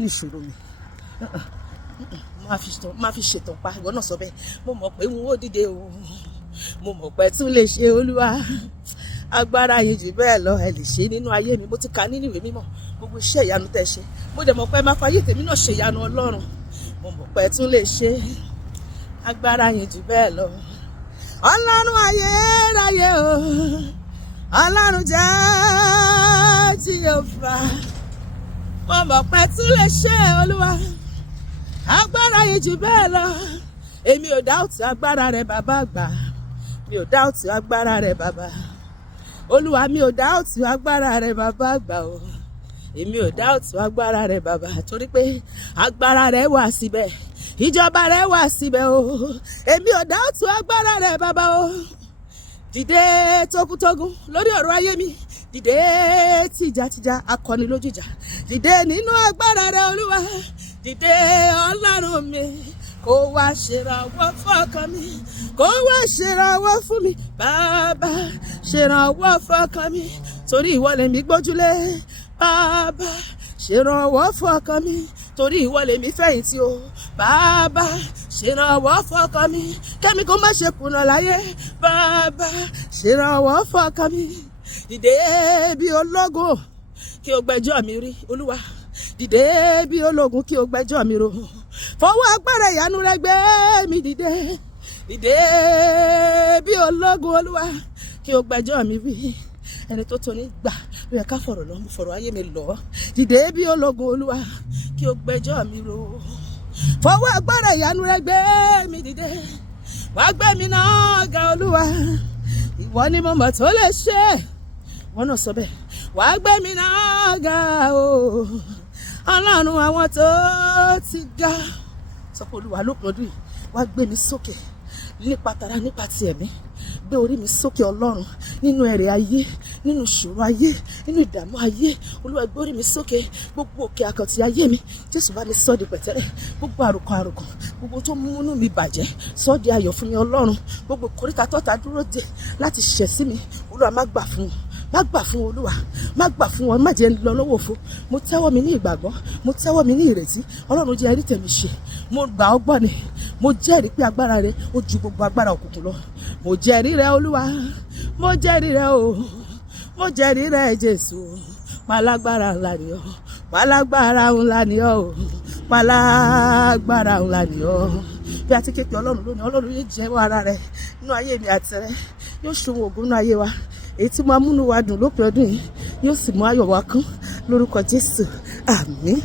ní ìṣòro mi má fi ṣètàn pa ìwọ náà sọ bẹ́ẹ̀. Mo mọ̀ pé n ó dìde o, mo mọ̀ pé tún lè ṣe Olúwa, agbára yìí jù bẹ́ẹ̀ lọ ẹ lè ṣe nínú ayé mi. Mo ti kà nínú ìwé mímọ́ gbogbo iṣẹ́ ìyanu tẹ́ ṣe, mo dẹ̀ mọ̀ pé máa fayé tèmi náà ṣe ìyanu Ọlọ́run. Mo mọ̀ pé tún lè ṣe, agbára yìí jù bẹ́ẹ̀ lọ. Ọlọ́run ayérayé o, Ọlọ́run jẹ́ Jèhófà, mo mọ̀ pé tún lè ṣe Olúwa, agbára yìí jù bẹ́ẹ̀ lọ. Èmi ò dáùtì agbára rẹ bàbá àgbà, mi ò dáùtì agbára rẹ bàbá Olúwa, mi ò dáùtì agbára rẹ bàbá àgbà o. Èmi ò dáùtì agbára rẹ bàbá, torí pé agbára rẹ wà síbẹ̀, ìjọba rẹ wà síbẹ̀ o. Èmi ò dáùtì agbára rẹ bàbá o. Dìde tógúntógún lórí ọ̀rọ̀ ayé mi, dìde tìjàtìjà akọni lójú ìjà, dìde nínú agbára rẹ Olúwa, dìde Ọlọ́run mi, kó wá ṣèrànwọ́ fọ́kàn mi, kó wá ṣèrànwọ́ fún mi bàbá, ṣèrànwọ́ fọ́kàn mi, torí ìwọ lèmi gbójúlé bàbá, ṣèrànwọ́ fọ́kàn mi, torí ìwọ lèmi fẹ̀yìntì o bàbá, ṣèrànwọ́ fọ́kàn mi, kẹ́mi kó má ṣe kùnà láyé bàbá, ṣèrànwọ́ fọ́kàn mi. Dìde bí ológun kí o gbẹ́jọ́ mi rí Olúwa, dìde bí ológun kí o gbẹ́jọ́ mi rò, fọwọ́ agbára ìyanu rẹ gbé mi dìde, dìde bí ológun Olúwa kí o gbẹ́jọ́ mi rí. Ẹni tó tó ní gbà ló yẹ ká fọ̀rọ̀ lọ, mo fọ̀rọ̀ ayé mi lọ. Dìde bí ológun Olúwa kí o gbẹ́jọ́ mi rò, fọwọ́ agbára ìyanu rẹ gbé mi dìde, wá gbé mi náà ga Olúwa, ìwọ ni mo mọ̀ tó lè ṣe. Wọ́n náà sọ bẹ́ẹ̀, wá gbé mi náà ga o, Ọlọ́run àwọn tó ti ga. Sọ pé Olúwa lópin ọdún yìí wá gbé mi sókè nípa tara nípa ti ẹ̀mí, gbé orí mi sókè Ọlọ́run, nínú ẹ̀rẹ̀ ayé, nínú ìṣòro ayé, nínú ìdààmú ayé. Olúwa gbé orí mi sókè, gbogbo òkè àkàntì ayé mi Jésù bá mi sọ di pẹ̀tẹ́lẹ̀, gbogbo àròkàn gbogbo tó múnú mi bàjẹ́ sọ di ayọ̀ fún mi Ọlọ́run. Gbogbo kòríta tọ́ta dúró dè láti ṣẹ̀ sí mi, Olúwa má gbà fún wọn, má gbà fún Olúwa, má gbà fún wọn, má jẹ́ lọ lọ́wọ́ òfo. Mo tẹ́wọ́ mi ní ìgbàgbọ́, mo tẹ́wọ́ mi ní ìrètí. Ọlọ́run jẹ́ ẹrí tèmi ṣe, mo gbà ọ́ gbọ́ ni, mo jẹ́rìí pé agbára rẹ ó ju gbogbo agbára òkùnkùn lọ. Mo jẹ́rìí rẹ Olúwa, mo jẹ́rìí rẹ o, mo jẹ́rìí rẹ Jésù, pálágbára ńlá ni ọ́, pálágbára ńlá ni ọ́ o, pálágbára ńlá ni ọ́. Bí a ti ké pe Ọlọ́run lónìí, Ọlọ́run yóò jẹ́wọ́ ara rẹ nínú ayé mi àti rẹ, yóò ṣòwò ògùn nínú ayé wa. Èyí tí máa múnú wa dùn lópin ọdún yìí yóò sì mú ayọ̀ wa kún lórúkọ Jésù, àmín.